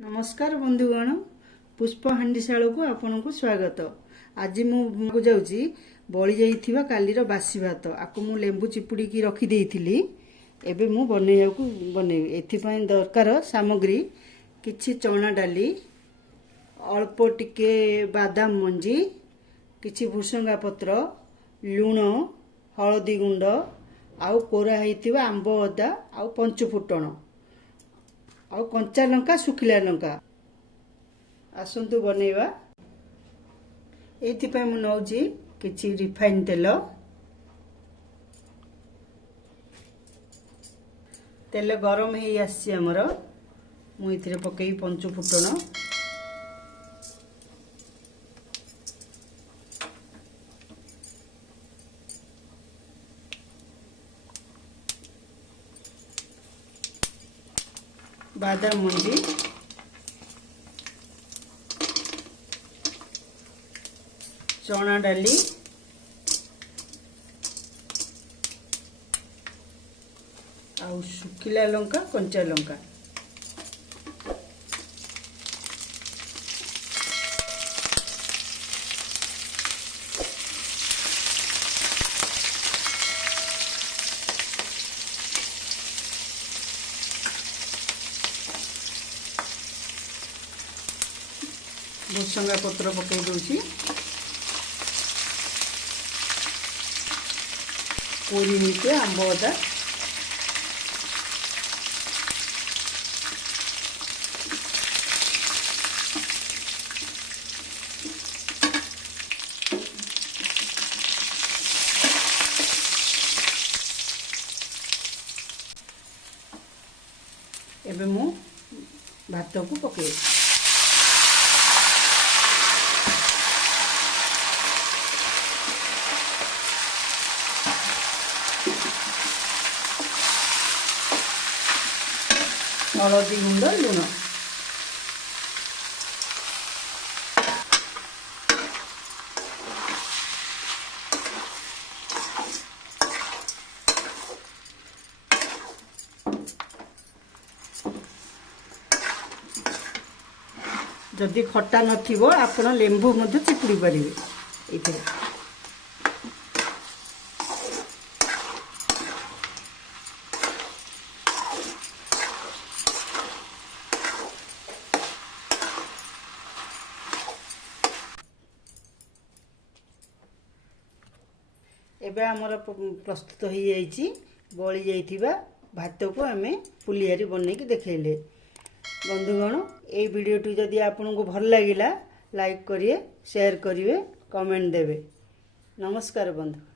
नमस्कार बंधुगण पुष्प हांडीशाला को आपन को स्वागत। आज मु जाऊँगी बड़ी जाइथिबा कालीर बासी भात आको मु लेंबू चिपुड़ी की रखी देइथिली। एबे मु बनेबी एथिपाई दरकार सामग्री किछि चना डाली अल्प टिके बादाम मंजी किछि भुसंगा पत्र लूण हलदी गुंड आउ कोरा हेतिबा आंब अदा आउ पंच फुटण आउ कंचा लंका सुखिला लंका आसंतु बनेवा। एथिपाई मु नौजी किछि रिफाइन तेल तेल गरम हेई आसी हमर मु इथिरे पकेई पंच फुटण बादाम मंजी चना डाली आउ सुखिला लंका कंचा लंका भुसंगा पत्र पकई दूची कोरी नीचे आंब अदा एबे मु भात को पकई हलदी गुंड लुण जदि खट्टा नथिबो आपण लेंबू मध्य चिपुड़ी परिबे एथे। एबे हमर प्रस्तुत हो जाइछि बळी जाइथिबा भात को आमे पुलियारी बनै के देखैले। बंधुगण ए वीडियोटी जदि आपन को भल लागिला लाइक करिए शेयर करिवे कमेंट देबे। नमस्कार बंधु।